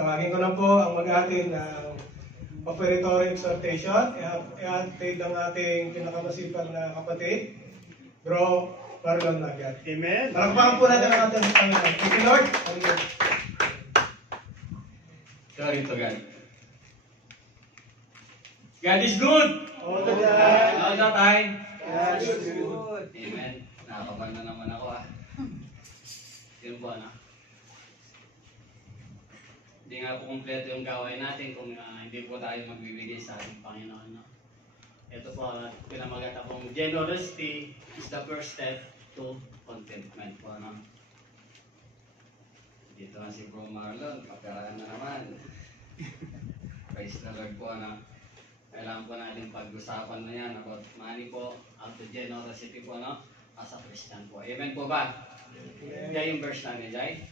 Tawagin ko na po ang mag-atin ng offertory exhortation. I-attend ng ating pinakamasipag na kapatid, Bro Marlon Nagat. Amen. Palakpakan po natin ang ating Panginoon. Thank you, Lord. Glory to God. God is good. All the time. All the time. God is good. Amen. Nakakabal na naman ako Yun po, ano? Hindi nga po kumpleto yung gawain natin kung hindi po tayo magbibigay sa ating Panginoon. No? Ito po, pinamagata pong generosity is the first step to contentment po. Ano? Dito na si Bro Marlon, pagkaraan na naman. Praise the Lord po. Ano? Kailangan po natin pag-usapan na yan about money po, out of generosity po, no? As a Christian po. Amen po ba? Amen. Diyan yung verse namin, Jai.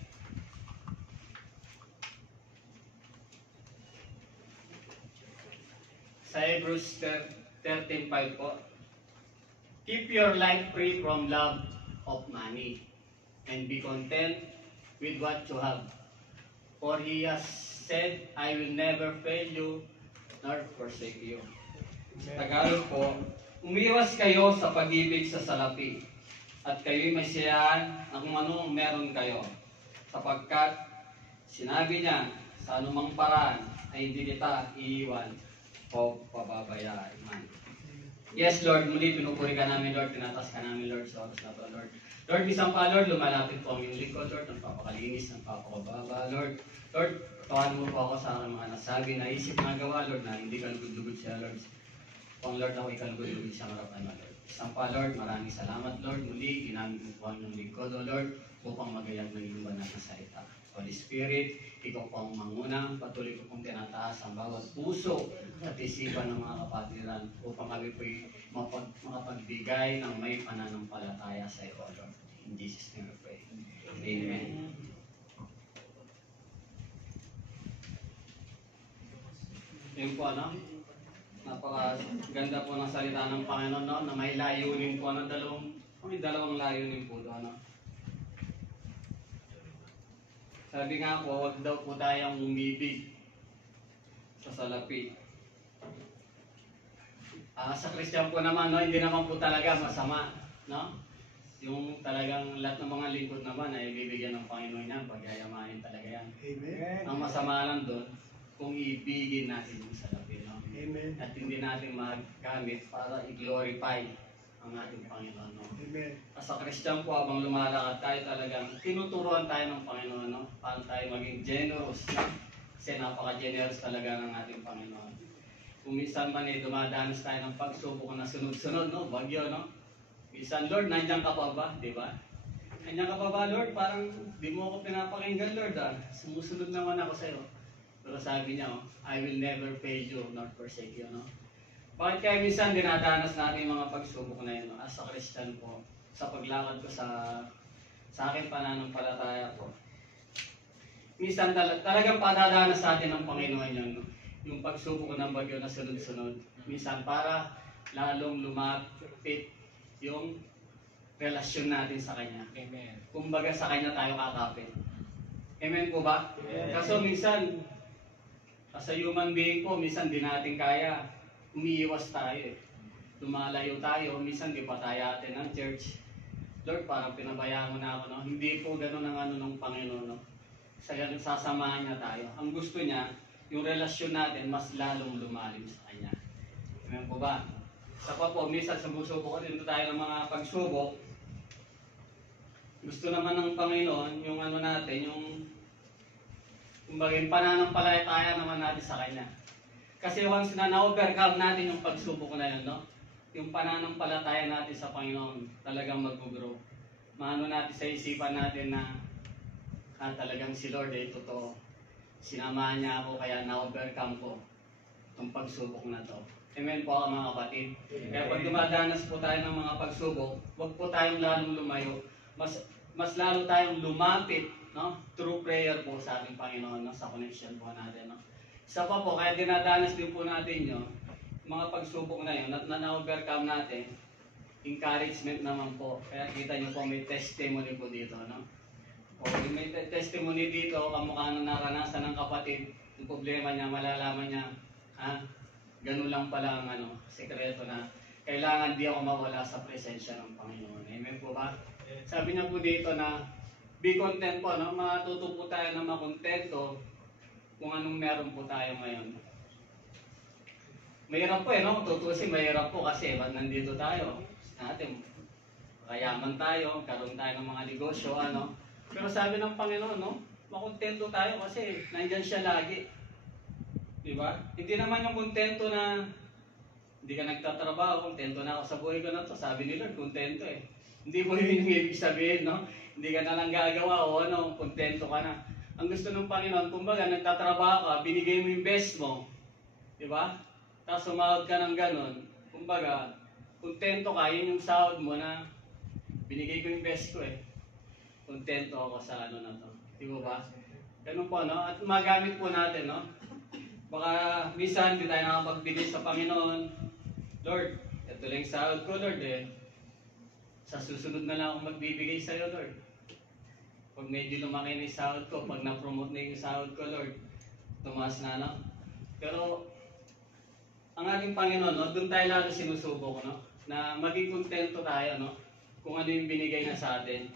Sa Hebrews 13:5 po, keep your life free from love of money and be content with what you have. For he has said, I will never fail you nor forsake you. Sa Tagalog po, umiwas kayo sa pag-ibig sa salapi at kayo'y masiyahan ng kung anong meron kayo sapagkat sinabi niya sa anumang paraan ay hindi kita iiwan o pababayaan man. Yes, Lord, muli pinupuri ka namin, Lord, tinatas ka namin, Lord, sa oras na to, Lord. Lord, isang pa, Lord, lumalapit po ang iyong likod, Lord, nagpapakalinis, nagpapakababa, Lord. Lord, tawanan mo po ako sa aking mga nasabi, naisip, nagawa, Lord, na hindi ka lugod-lugod siya, Lord. Kung Lord, ako ikalugod-lugod siya harapan mo, Lord. Isang pa, Lord, maraming salamat, Lord. Muli, ginamit mo po ang iyong likod, O Lord, upang magayag ng iyong banal na salita. Holy Spirit, ikaw po ang manguna, patuloy ko pong tinataas ang bawat puso at isipan ng mga kapatiran upang kami po'y makapagbigay ng may pananampalataya sa iyo, Lord. In Jesus' name we pray. Amen. Yun po, ano? Napakaganda po ng salita ng Panginoon, no? Na may layunin po, may dalawang layunin po doon, no? Sabi nga po, wag daw po tayong umibig sa salapi. Sa Christian po naman, no, hindi naman po talaga masama, no? Yung talagang lahat ng mga lingkod naman ay bibigyan ng Panginoon yan, pagyayamanin talaga yan. Amen. Ang masama lang doon, kung ibigin natin yung salapi, no? Amen. At hindi natin magamit para i-glorify ang ating Panginoon, no? Amen. Sa Christian po, habang lumalakad tayo talagang tinuturuan tayo ng Panginoon, no? Paano tayo maging generous, no? Kasi napaka-generous talaga ng ating Panginoon. Kung minsan man dumadanas tayo ng pagsubok na sunod-sunod, no? Bagyo, no? Minsan, Lord, nandiyan ka pa ba? Di ba? Nandiyan ka pa ba, Lord? Parang di mo ako pinapakinggan, Lord, Sumusunod naman ako sa'yo. Pero sabi niya, I will never fail you nor forsake you, no? Bakit kaya minsan dinadanas natin yung mga pagsubok na yun, no? As a Christian po, sa paglakad ko sa aking pananampalataya po. Minsan talagang padadanas sa atin ng Panginoon yun, no? Yung pagsubok ng bagyo na sunod-sunod. Minsan para lalong lumapit yung relasyon natin sa Kanya. Amen. Kumbaga sa Kanya tayo kakapit. Amen po ba? Amen. Kaso minsan, as a human being po, minsan di natin kaya, umiiwas tayo. Lumalayo tayo, minsan di pa tayo atin ng church. Lord, parang pinabayaan mo na ako, no? Hindi po ganun ang ng Panginoon, no? Sasamahan niya tayo. Ang gusto niya, yung relasyon natin mas lalong lumalim sa Kanya. Amen po ba? Sa po, minsan sa busubok, dito tayo ng mga pagsubok, gusto naman ng Panginoon, yung natin, yung kumbaga yung pananampalataya naman natin sa Kanya. Kasi once na na-overcome natin yung pagsubok na yun, no? Yung pananampalataya natin sa Panginoon talagang mag-grow. Maano natin sa isipan natin na talagang si Lord ay totoo. Sinamahan niya ako kaya na-overcome ko itong pagsubok na to. Amen po mga kapatid. Kaya pag dumadanas po tayo ng mga pagsubok, huwag po tayong lalong lumayo. Mas lalo tayong lumapit, no? Through prayer po sa ating Panginoon, no? Sa connection po natin, no? Isa pa po, kaya dinadanas din po natin yun, mga pagsubok na yun, na na-overcome natin, encouragement naman po. Kaya kita nyo po may testimony po dito, no? Okay, may testimony dito, kamukha na naranasan ng kapatid, yung problema niya, malalaman niya, ganun lang pala ang sekreto na kailangan di ako mawala sa presensya ng Panginoon. Amen po ba? Sabi niya po dito na be content po, no? Matuto po tayo na makontento kung anong meron po tayo ngayon. Mahirap po no? Tutusin, mahirap po kasi ba't nandito tayo? Natin, kayaman tayo, karoon tayo ng mga negosyo, Pero sabi ng Panginoon, no? Makontento tayo kasi nandyan siya lagi. Diba? Hindi naman yung kontento na hindi ka nagtatrabaho, kontento na ako sa buhay ko na to. Sabi ni Lord, kontento eh. Hindi mo yun yung ibig sabihin, no? Hindi ka na lang gagawa o kontento ka na. Ang gusto ng Panginoon, kumbaga, nagtatrabaho ka, binigay mo yung best mo. Diba? Tapos sumahod ka ng ganon. Kumbaga, kontento ka, yun yung sahod mo na binigay ko yung best ko eh. Kontento ako sa na to. Di ba? Ganun po, no? At magamit po natin, no? Baka minsan, hindi tayo nakapagbigay sa Panginoon. Lord, ito lang yung sahod ko, Lord eh. Sa susunod na lang ako magbibigay sa'yo, Lord. Pag medyo lumaki na yung sahod ko, pag na-promote na yung sahod ko, Lord, tumaas na, no? Pero, ang ating Panginoon, no? Doon tayo lalo sinusubok, no? Na maging kontento tayo, no? Kung ano yung binigay na sa atin.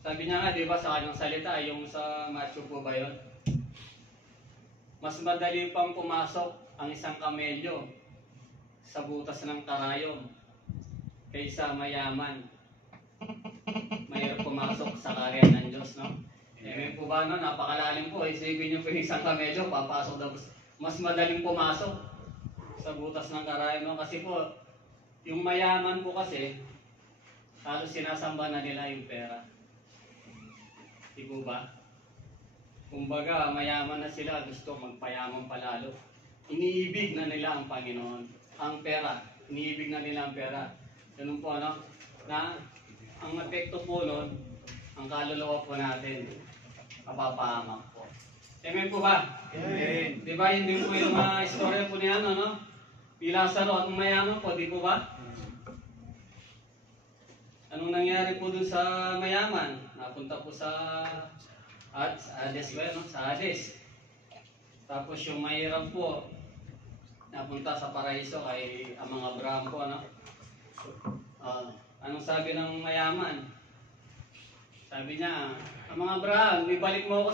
Sabi niya nga, di ba, sa kanyang salita, yung sa Matthew po ba yun? Mas madali pang pumasok ang isang kamelyo sa butas ng karayom kaysa mayaman. Mahirap pumasok sa karyan ng Diyos, no? Amen po ba, no? Napakalalim po. Isipin niyo po yung isang kamelyo, papasok daw. Mas madaling pumasok sa butas ng karayom, no? Kasi po, yung mayaman po kasi, halos sinasamba na nila yung pera. Di po ba? Kumbaga, mayaman na sila, gusto magpayaman palalo. Iniibig na nila ang Panginoon. Ang pera, iniibig na nila ang pera. Ganun po, ano? Na, ang epekto po nun, ang kaluluwa po natin, mapapahamak po. Amen po ba? Amen. Di ba, hindi po yung mga istorya po ni no? Ni Lazaro at mayaman po, di po ba? Anong nangyari po dun sa mayaman? Napunta po sa Hades, no? Sa Hades. Tapos yung mahirap po, napunta sa paraiso kay Amang Abraham po, no? Anong sabi ng mayaman? Sabi niya, Amang Abraham, ibalik mo ako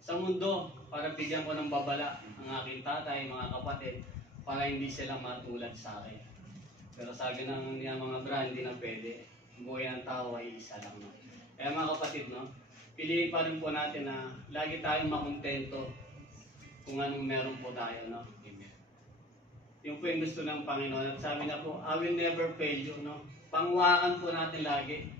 sa mundo para bigyan ko ng babala ang aking tatay, mga kapatid, para hindi sila matulad sa akin. Pero sabi ng Amang Abraham, hindi na pwede. Buhay ng tao ay isa lang. No? Kaya mga kapatid, no? Piliin pa rin po natin na lagi tayong makontento kung anong meron po tayo. No? Yung po yung gusto ng Panginoon. At sabi niya po, I will never fail you. No? Pangwakan po natin lagi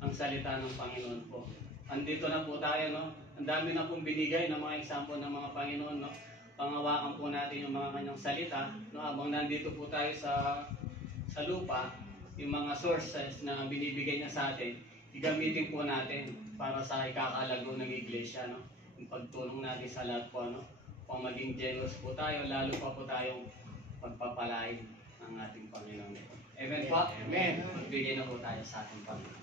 ang salita ng Panginoon po. Andito na po tayo. No? Ang dami na pong binigay ng mga example ng mga Panginoon. No? Pangawakan po natin yung mga kanyang salita. No? Habang nandito po tayo sa lupa, yung mga sources na binibigay niya sa atin, igamitin po natin para sa ikakalago ng iglesia, no? Yung pagtulong natin sa lahat po, no? Kung maging generous po tayo, lalo pa po tayong pagpapalain ng ating Panginoon. Amen po? Amen. Magbigay na po tayo sa ating Panginoon.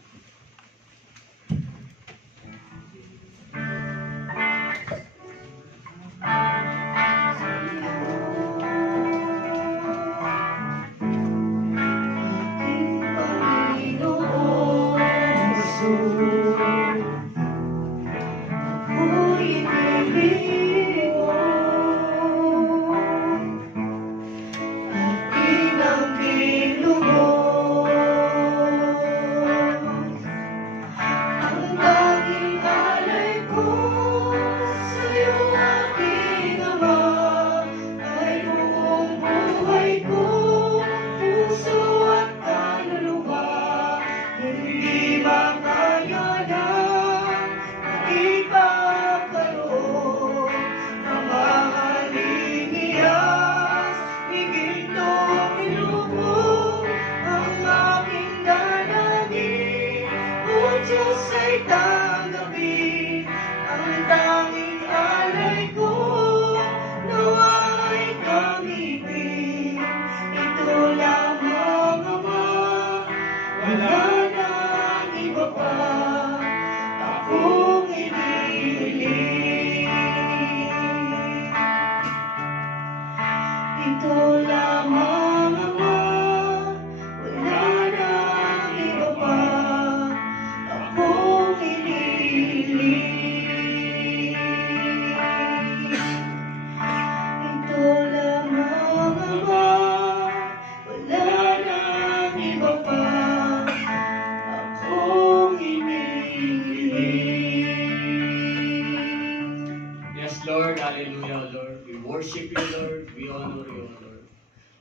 Lord. Hallelujah, Lord. We worship you, Lord. We honor you, Lord.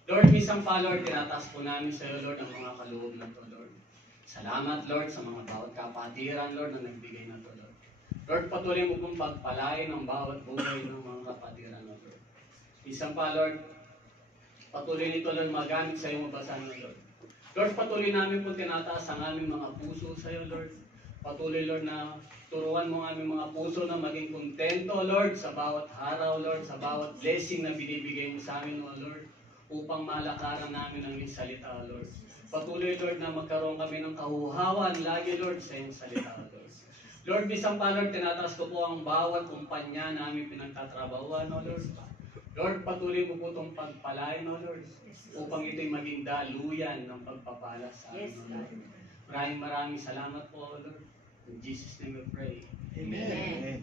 Lord, minsan pa, Lord, tinataas po namin sa iyo, Lord, ang mga kaloob na to, Lord. Salamat, Lord, sa mga bawat kapatiran, Lord, na nagbigay na to, Lord. Lord, patuloy mo pong pagpalain ang bawat buhay ng mga kapatiran na, Lord. Minsan pa, Lord, patuloy nito, Lord, magamit sa iyo mabasan na, Lord. Lord, patuloy namin po tinataas ang aming mga puso sa iyo, Lord. Patuloy, Lord, na turuan mo ang aming mga puso na maging kontento, Lord, sa bawat araw, Lord, sa bawat blessing na binibigay mo sa amin, O Lord, upang malakaran namin ang iyong salita, Lord. Patuloy, Lord, na magkaroon kami ng kahuhawan lagi, Lord, sa iyong salita, Lord. Lord, bisan pa, Lord, tinataas ko po ang bawat kumpanya na aming pinagtatrabahuan, O Lord. Lord, patuloy mo po itong pagpalain, O Lord, upang ito'y maging daluyan ng pagpapala sa amin, O Lord. Maraming salamat po, O Lord. In Jesus' name we pray. Amen.